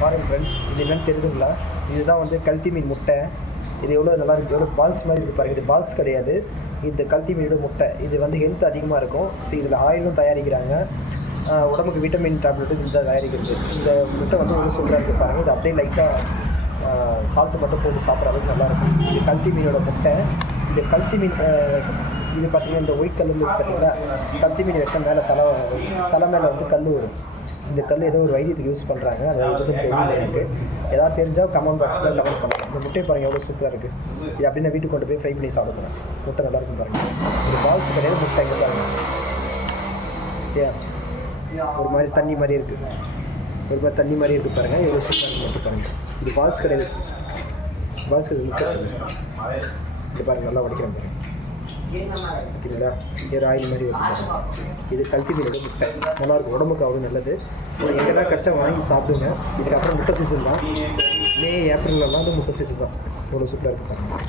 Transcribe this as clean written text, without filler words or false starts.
பாருங்கள் ஃப்ரெண்ட்ஸ், இது என்னென்னு தெரியுதுங்களா? இதுதான் வந்து கல்த்தி மீன் முட்டை. இது எவ்வளோ நல்லா இருக்குது, எவ்வளோ பால்ஸ் மாதிரி இருக்குது பாருங்கள். இது பால்ஸ் கிடையாது, இந்த கல்த்தி மீனோட முட்டை. இது வந்து ஹெல்த் அதிகமாக இருக்கும். ஸோ இதில் ஆயிலும் தயாரிக்கிறாங்க. உடம்புக்கு விட்டமின் டேப்லெட்டு இதுதான் தயாரிக்கிறது. இந்த முட்டை வந்து ஒரு சூப்பராக இருக்குது பாருங்கள். இது அப்படியே லைட்டாக சால்ட்டு மட்டும் போட்டு சாப்பிட்ற அளவுக்கு நல்லாயிருக்கும். இது கல்த்தி மீனோட முட்டை. இந்த கல்த்தி மீன் இது பார்த்திங்கன்னா இந்த ஒயிட் கல்லு பார்த்திங்கன்னா கல்த்தி மீன் வெட்ட மேலே தலை மேலே வந்து கல் வரும். இந்த கல் ஏதோ ஒரு வைத்தியத்துக்கு யூஸ் பண்ணுறாங்க. அது எதுவும் தெரியல எனக்கு. ஏதாவது தெரிஞ்சால் கமெண்ட் பாக்ஸில் கமெண்ட் பண்ணலாம். இந்த முட்டையை பாருங்கள் எவ்வளோ சூப்பராக இருக்குது. இது அப்படின்னு வீட்டுக்கு கொண்டு போய் ஃப்ரை பண்ணி சாப்பிடுறேன். முட்டை நல்லாயிருக்கும் பாருங்கள். ஒரு பால்ஸ் கிடையாது, முட்டை இங்கே பாருங்கள். ஒரு மாதிரி தண்ணி மாதிரி இருக்குது, ஒரு மாதிரி தண்ணி மாதிரி இருக்குது பாருங்கள். எவ்வளோ சூப்பராக இருக்குது முட்டை பாருங்கள். இது பால்ஸ் கிடையாது, பால்ஸ் கிடையாது, முட்டை கிடையாது. இது பாருங்கள், நல்லா உடைக்கிறேன் பாருங்கள். ஓகேங்களா? இது ஆயில் மாதிரி வந்து இது கல்த்தி மீனோட முட்டை நல்லாயிருக்கும். உடம்புக்கு அவ்வளோ நல்லது. எங்கன்னா கிடச்சா வாங்கி சாப்பிடுங்க. இதுக்கப்புறம் முட்டை சீசன் தான். மே ஏப்ரல்லாம் வந்து முட்டை சீசன் தான். எவ்வளோ சூப்பராக இருக்குது பாருங்கள்.